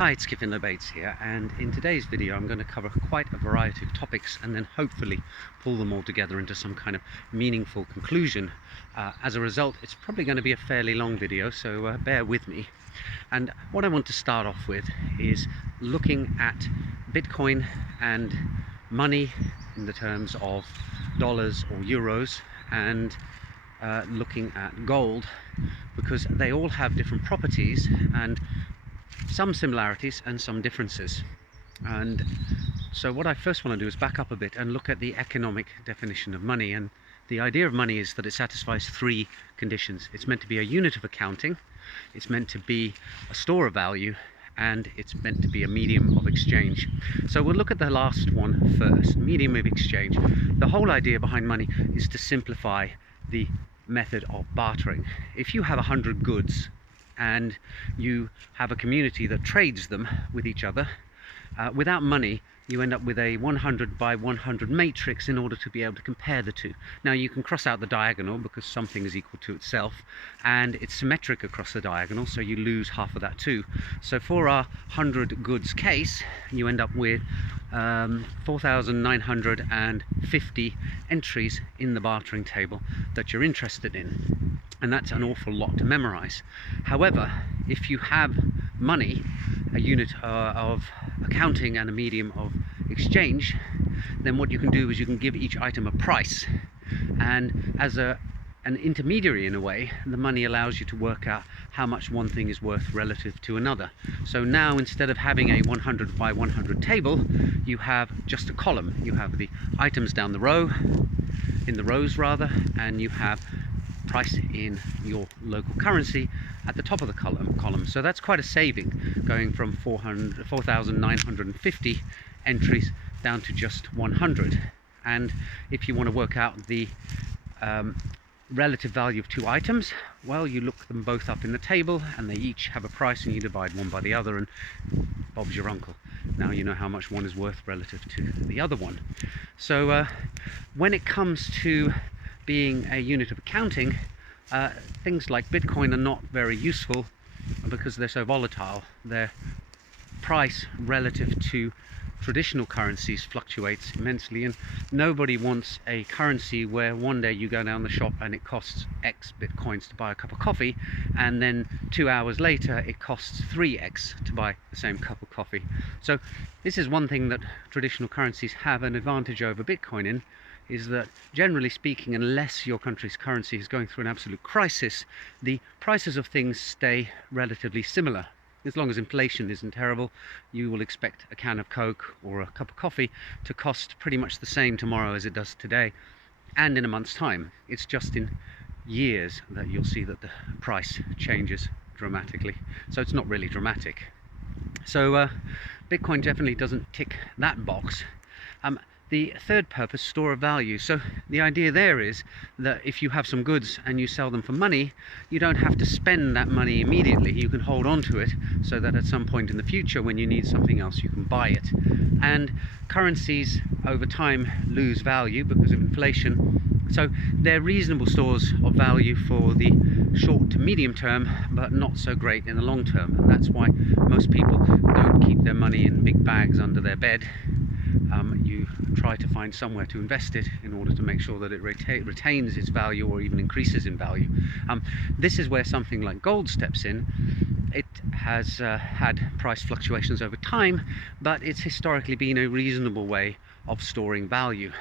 Hi, it's Kevin Bates here, and in today's video I'm going to cover quite a variety of topics and then hopefully pull them all together into some kind of meaningful conclusion. As a result, it's probably going to be a fairly long video, so bear with me. And what I want to start off with is looking at Bitcoin and money in the terms of dollars or euros, and looking at gold, because they all have different properties and some similarities and some differences. And so what I first want to do is back up a bit and look at the economic definition of money. And the idea of money is that it satisfies three conditions. It's meant to be a unit of accounting, it's meant to be a store of value, and it's meant to be a medium of exchange. So we'll look at the last one first, medium of exchange. The whole idea behind money is to simplify the method of bartering. If you have 100 goods and you have a community that trades them with each other, without money you end up with a 100 by 100 matrix in order to be able to compare the two. Now you can cross out the diagonal because something is equal to itself, and it's symmetric across the diagonal, so you lose half of that too. So for our 100 goods case, you end up with 4,950 entries in the bartering table that you're interested in. And that's an awful lot to memorize. However, if you have money, a unit of accounting and a medium of exchange, then what you can do is you can give each item a price. And as an intermediary, in a way, the money allows you to work out how much one thing is worth relative to another. So now, instead of having a 100 by 100 table, you have just a column. You have the items down the row, in the rows rather, and you have price in your local currency at the top of the column. So that's quite a saving, going from 4,950 entries down to just 100. And if you want to work out the relative value of two items, well, you look them both up in the table and they each have a price, and you divide one by the other, and Bob's your uncle. Now you know how much one is worth relative to the other one. So when it comes to being a unit of accounting, things like Bitcoin are not very useful because they're so volatile. Their price relative to traditional currencies fluctuates immensely, and nobody wants a currency where one day you go down the shop and it costs X Bitcoins to buy a cup of coffee, and then 2 hours later it costs 3X to buy the same cup of coffee. So this is one thing that traditional currencies have an advantage over Bitcoin in, is that generally speaking, unless your country's currency is going through an absolute crisis, the prices of things stay relatively similar. As long as inflation isn't terrible, you will expect a can of Coke or a cup of coffee to cost pretty much the same tomorrow as it does today, and in a month's time. It's just in years that you'll see that the price changes dramatically. So it's not really dramatic. So Bitcoin definitely doesn't tick that box. The third purpose, store of value. So the idea there is that if you have some goods and you sell them for money, you don't have to spend that money immediately. You can hold on to it so that at some point in the future, when you need something else, you can buy it. And currencies over time lose value because of inflation. So they're reasonable stores of value for the short to medium term, but not so great in the long term. And that's why most people don't keep their money in big bags under their bed. You try to find somewhere to invest it in order to make sure that it retains its value or even increases in value. This is where something like gold steps in. It has had price fluctuations over time, but it's historically been a reasonable way of storing value.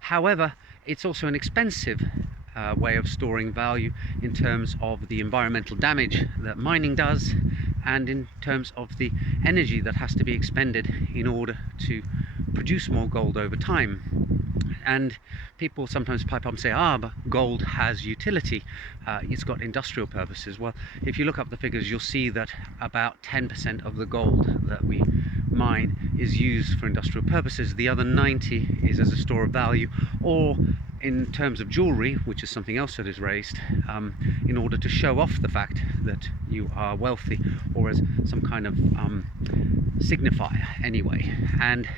However, it's also an expensive way of storing value in terms of the environmental damage that mining does, and in terms of the energy that has to be expended in order to produce more gold over time. And people sometimes pipe up and say, but gold has utility, it's got industrial purposes. Well, if you look up the figures, you'll see that about 10% of the gold that we mine is used for industrial purposes. The other 90 is as a store of value, or in terms of jewelry, which is something else that is raised, in order to show off the fact that you are wealthy, or as some kind of signifier anyway. And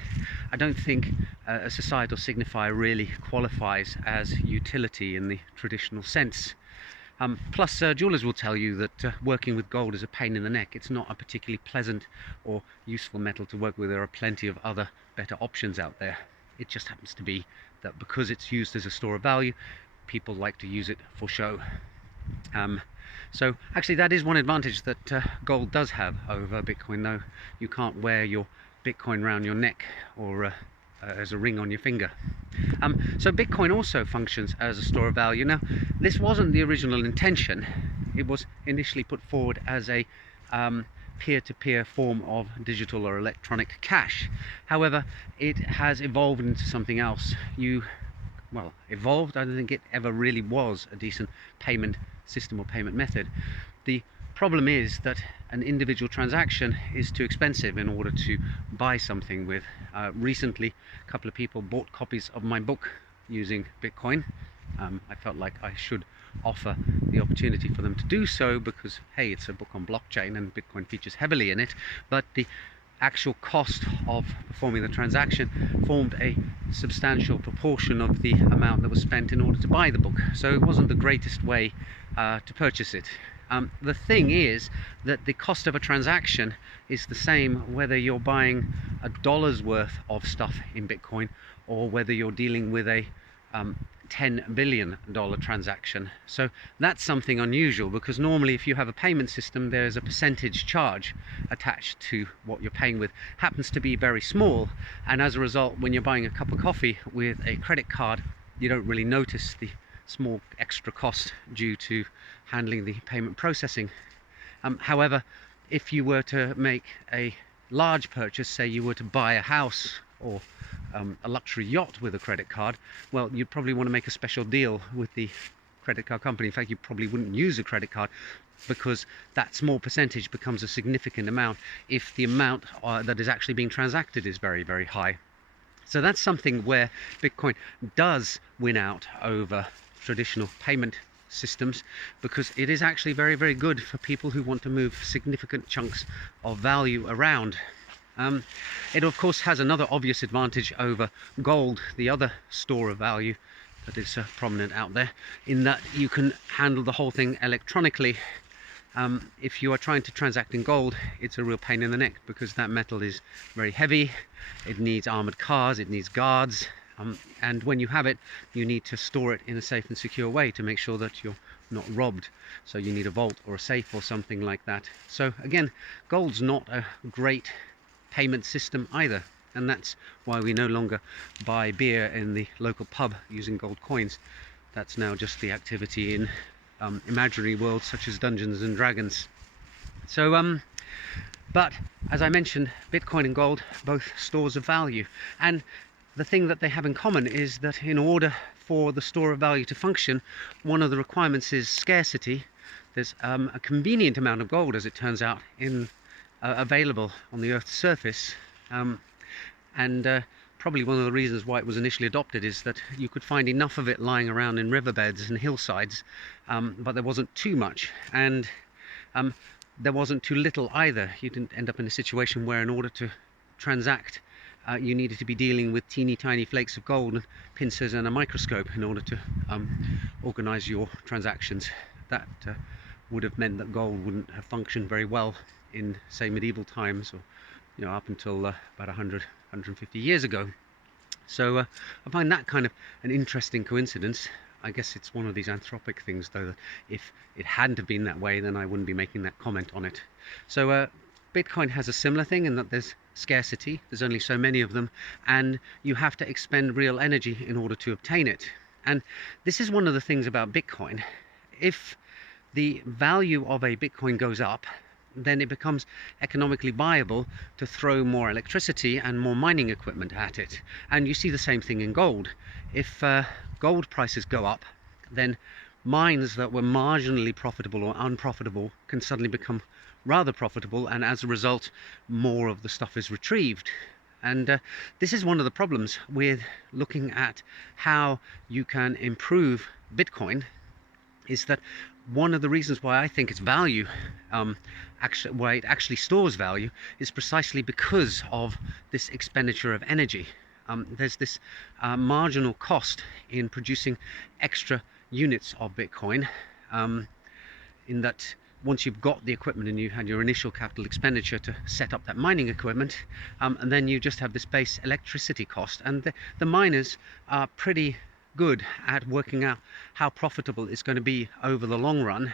I don't think a societal signifier really qualifies as utility in the traditional sense. Plus, jewelers will tell you that working with gold is a pain in the neck. It's not a particularly pleasant or useful metal to work with. There are plenty of other better options out there. It just happens to be that because it's used as a store of value, people like to use it for show. So actually that is one advantage that gold does have over Bitcoin, though. You can't wear your Bitcoin around your neck or as a ring on your finger. So Bitcoin also functions as a store of value. Now, this wasn't the original intention. It was initially put forward as a peer-to-peer form of digital or electronic cash. However, it has evolved into something else. Well, evolved, I don't think it ever really was a decent payment system or payment method. The problem is that an individual transaction is too expensive in order to buy something with. Recently, a couple of people bought copies of my book using Bitcoin. I felt like I should offer the opportunity for them to do so because, hey, it's a book on blockchain and Bitcoin features heavily in it, but the actual cost of performing the transaction formed a substantial proportion of the amount that was spent in order to buy the book. So it wasn't the greatest way to purchase it. The thing is that the cost of a transaction is the same whether you're buying $1 worth of stuff in Bitcoin or whether you're dealing with a $10 billion transaction. So that's something unusual, because normally if you have a payment system, there's a percentage charge attached to what you're paying with. Happens to be very small, and as a result, when you're buying a cup of coffee with a credit card, you don't really notice the small extra cost due to handling the payment processing. However, if you were to make a large purchase, say you were to buy a house or a luxury yacht with a credit card, well, you'd probably want to make a special deal with the credit card company. In fact, you probably wouldn't use a credit card because that small percentage becomes a significant amount if the amount that is actually being transacted is very, very high. So that's something where Bitcoin does win out over traditional payment systems, because it is actually very, very good for people who want to move significant chunks of value around. It of course has another obvious advantage over gold, the other store of value that is prominent out there, in that you can handle the whole thing electronically. If you are trying to transact in gold, it's a real pain in the neck because that metal is very heavy, it needs armored cars, it needs guards, and when you have it, you need to store it in a safe and secure way to make sure that you're not robbed. So you need a vault or a safe or something like that. So again, gold's not a great payment system either, and that's why we no longer buy beer in the local pub using gold coins. That's now just the activity in imaginary worlds such as Dungeons and Dragons. So but as I mentioned, Bitcoin and gold, both stores of value, and the thing that they have in common is that in order for the store of value to function, one of the requirements is scarcity. There's a convenient amount of gold, as it turns out, available on the Earth's surface, and probably one of the reasons why it was initially adopted is that you could find enough of it lying around in riverbeds and hillsides, but there wasn't too much, and there wasn't too little either. You didn't end up in a situation where in order to transact you needed to be dealing with teeny tiny flakes of gold, pincers and a microscope in order to organize your transactions. That would have meant that gold wouldn't have functioned very well in, say, medieval times, or up until about 100, 150 years ago. So I find that kind of an interesting coincidence. I guess it's one of these anthropic things, though, that if it hadn't have been that way, then I wouldn't be making that comment on it. So Bitcoin has a similar thing in that there's scarcity, there's only so many of them, and you have to expend real energy in order to obtain it. And this is one of the things about Bitcoin. If the value of a Bitcoin goes up, then it becomes economically viable to throw more electricity and more mining equipment at it. And you see the same thing in gold. If gold prices go up, then mines that were marginally profitable or unprofitable can suddenly become rather profitable, and as a result, more of the stuff is retrieved. And this is one of the problems with looking at how you can improve Bitcoin, is that one of the reasons why I think its value, why it actually stores value, is precisely because of this expenditure of energy. There's this marginal cost in producing extra units of Bitcoin, in that once you've got the equipment and you had your initial capital expenditure to set up that mining equipment, and then you just have this base electricity cost, and the miners are pretty good at working out how profitable it's going to be over the long run,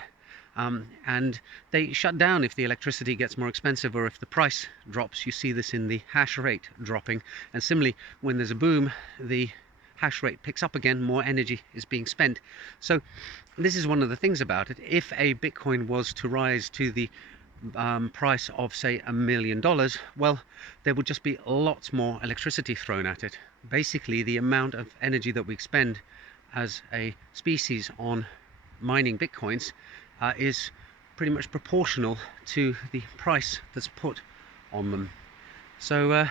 and they shut down if the electricity gets more expensive or if the price drops. You see this in the hash rate dropping, and similarly when there's a boom, the hash rate picks up again, more energy is being spent. So this is one of the things about it. If a Bitcoin was to rise to the price of, say, $1 million, well, there would just be lots more electricity thrown at it. Basically, the amount of energy that we expend as a species on mining Bitcoins is pretty much proportional to the price that's put on them. So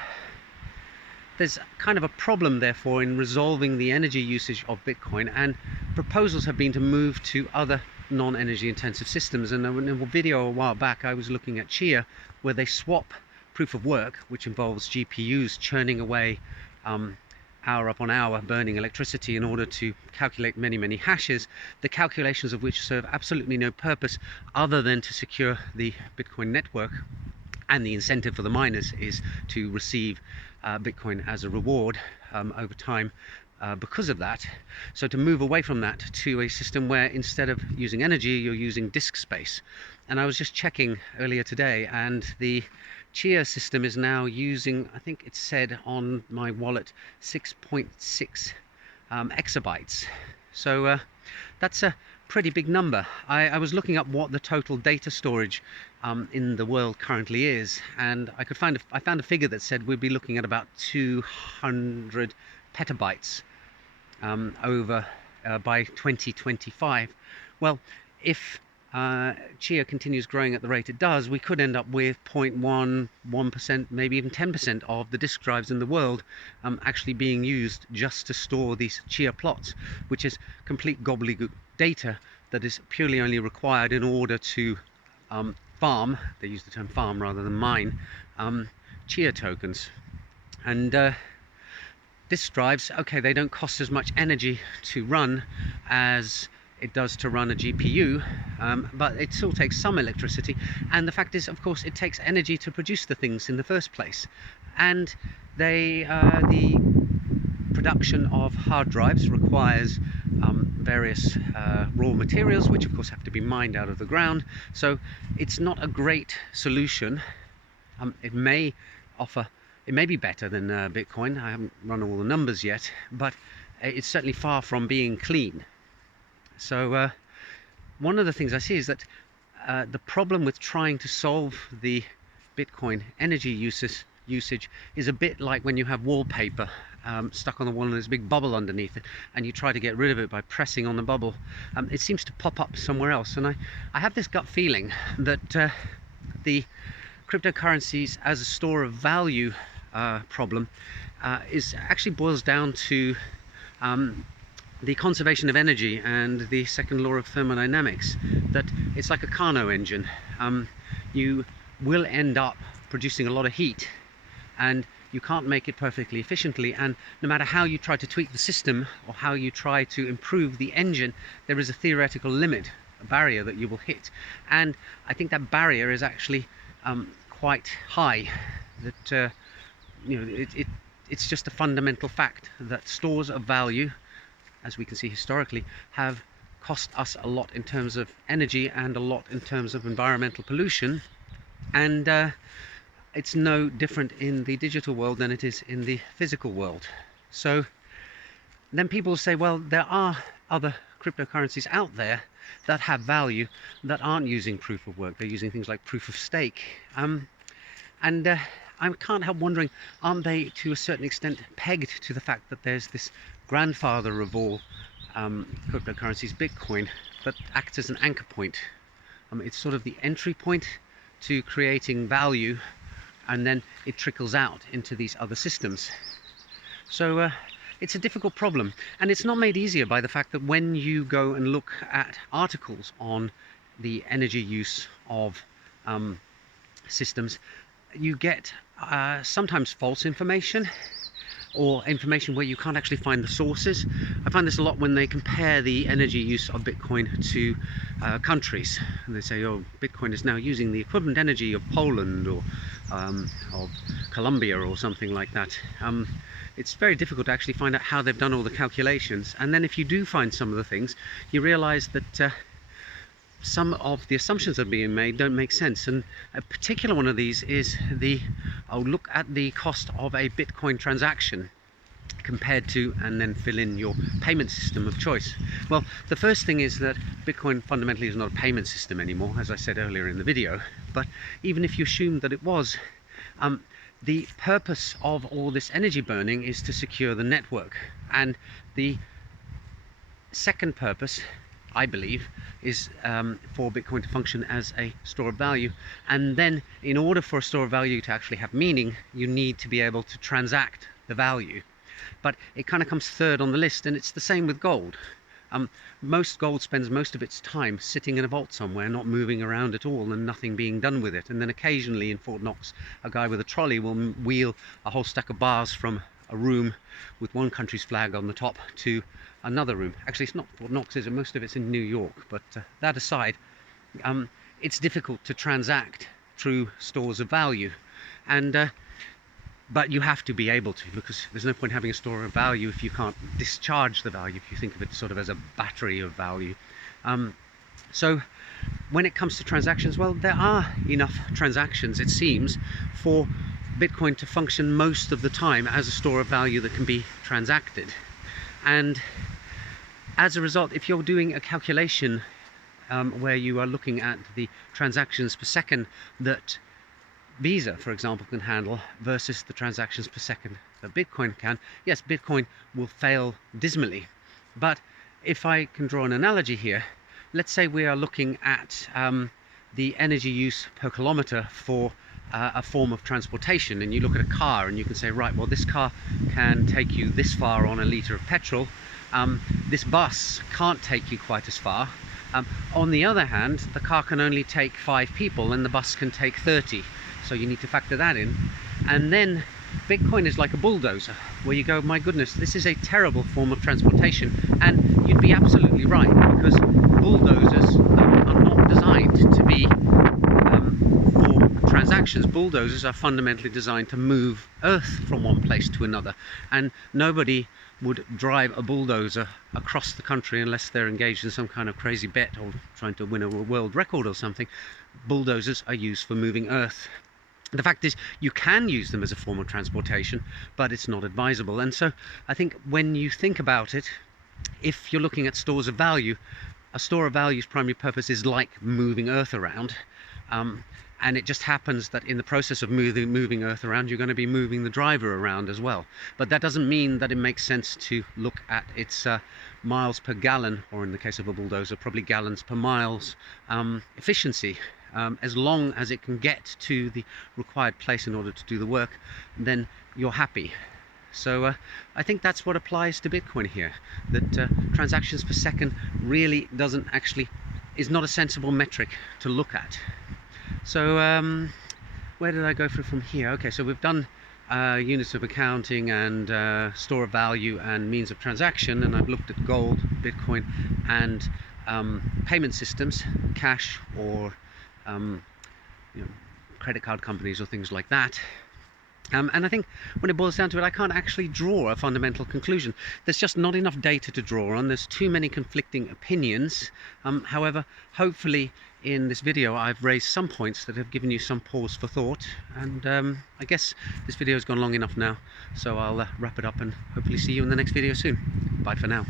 there's kind of a problem, therefore, in resolving the energy usage of Bitcoin, and proposals have been to move to other non-energy intensive systems. And in a video a while back, I was looking at Chia, where they swap proof of work, which involves GPUs churning away hour upon hour, burning electricity in order to calculate many hashes, the calculations of which serve absolutely no purpose other than to secure the Bitcoin network. And the incentive for the miners is to receive Bitcoin as a reward over time because of that. So to move away from that to a system where instead of using energy, you're using disk space. And I was just checking earlier today, and the Chia system is now using, I think it said on my wallet, 6.6 exabytes. So that's a pretty big number. I was looking up what the total data storage in the world currently is, and I found a figure that said we'd be looking at about 200 petabytes over by 2025. Well, if Chia continues growing at the rate it does, we could end up with 0.1%, maybe even 10% of the disk drives in the world actually being used just to store these Chia plots, which is complete gobbledygook data that is purely only required in order to farm, they use the term farm rather than mine, Chia tokens. And disk drives, okay, they don't cost as much energy to run as it does to run a GPU, but it still takes some electricity, and the fact is, of course, it takes energy to produce the things in the first place. And the production of hard drives requires various raw materials, which of course have to be mined out of the ground. So it's not a great solution. It may be better than Bitcoin. I haven't run all the numbers yet, but it's certainly far from being clean. So one of the things I see is that the problem with trying to solve the Bitcoin energy usage is a bit like when you have wallpaper stuck on the wall and there's a big bubble underneath it, and you try to get rid of it by pressing on the bubble. It seems to pop up somewhere else, and I have this gut feeling that the cryptocurrencies as a store of value problem is actually boils down to the conservation of energy and the second law of thermodynamics, that it's like a Carnot engine. You will end up producing a lot of heat, and you can't make it perfectly efficiently, and no matter how you try to tweak the system or how you try to improve the engine, there is a theoretical limit, a barrier that you will hit. And I think that barrier is actually quite high, that it's just a fundamental fact that stores of value, as we can see historically, have cost us a lot in terms of energy and a lot in terms of environmental pollution. And it's no different in the digital world than it is in the physical world. So then people say, well, there are other cryptocurrencies out there that have value that aren't using proof of work. They're using things like proof of stake. I can't help wondering, aren't they to a certain extent pegged to the fact that there's this grandfather of all cryptocurrencies, Bitcoin, that acts as an anchor point? It's sort of the entry point to creating value, and then it trickles out into these other systems. So it's a difficult problem, and it's not made easier by the fact that when you go and look at articles on the energy use of systems, you get sometimes false information, or information where you can't actually find the sources. I find this a lot when they compare the energy use of Bitcoin to countries, and they say, oh, Bitcoin is now using the equivalent energy of Poland or of Colombia or something like that. It's very difficult to actually find out how they've done all the calculations, and then if you do find some of the things, you realize that some of the assumptions that are being made don't make sense. And a particular one of these is look at the cost of a Bitcoin transaction compared to, and then fill in your payment system of choice. Well, the first thing is that Bitcoin fundamentally is not a payment system anymore, as I said earlier in the video. But even if you assume that it was, the purpose of all this energy burning is to secure the network. And the second purpose, I believe, is for Bitcoin to function as a store of value. And then in order for a store of value to actually have meaning, you need to be able to transact the value. But it kind of comes third on the list, and it's the same with gold. Most gold spends most of its time sitting in a vault somewhere, not moving around at all, and nothing being done with it. And then occasionally in Fort Knox, a guy with a trolley will wheel a whole stack of bars from a room with one country's flag on the top to another room. Actually, it's not Fort Knox, is it? Most of it's in New York. But that aside, it's difficult to transact through stores of value, and but you have to be able to, because there's no point having a store of value if you can't discharge the value, if you think of it sort of as a battery of value. So when it comes to transactions, well, there are enough transactions, it seems, for Bitcoin to function most of the time as a store of value that can be transacted. And as a result, if you're doing a calculation where you are looking at the transactions per second that Visa, for example, can handle versus the transactions per second that Bitcoin can, yes, Bitcoin will fail dismally. But if I can draw an analogy here, let's say we are looking at the energy use per kilometer for a form of transportation, and you look at a car and you can say, right, well, this car can take you this far on a litre of petrol. This bus can't take you quite as far. On the other hand, the car can only take 5 people and the bus can take 30. So you need to factor that in. And then Bitcoin is like a bulldozer, where you go, my goodness, this is a terrible form of transportation. And you'd be absolutely right, because bulldozers are not designed to be for transactions. Bulldozers are fundamentally designed to move earth from one place to another. And nobody would drive a bulldozer across the country unless they're engaged in some kind of crazy bet or trying to win a world record or something. Bulldozers are used for moving earth. The fact is, you can use them as a form of transportation, but it's not advisable. And so I think when you think about it, if you're looking at stores of value, a store of value's primary purpose is like moving earth around. And it just happens that in the process of moving earth around, you're going to be moving the driver around as well. But that doesn't mean that it makes sense to look at its miles per gallon, or in the case of a bulldozer, probably gallons per miles efficiency. As long as it can get to the required place in order to do the work, then you're happy. So I think that's what applies to Bitcoin here, that transactions per second really is not a sensible metric to look at. So where did I go from here? Okay, so we've done units of accounting and store of value and means of transaction, and I've looked at gold, Bitcoin, and payment systems, cash or credit card companies or things like that. And I think when it boils down to it, I can't actually draw a fundamental conclusion. There's just not enough data to draw on. There's too many conflicting opinions. However, hopefully in this video I've raised some points that have given you some pause for thought. And I guess this video has gone long enough now, so I'll wrap it up and hopefully see you in the next video soon. Bye for now.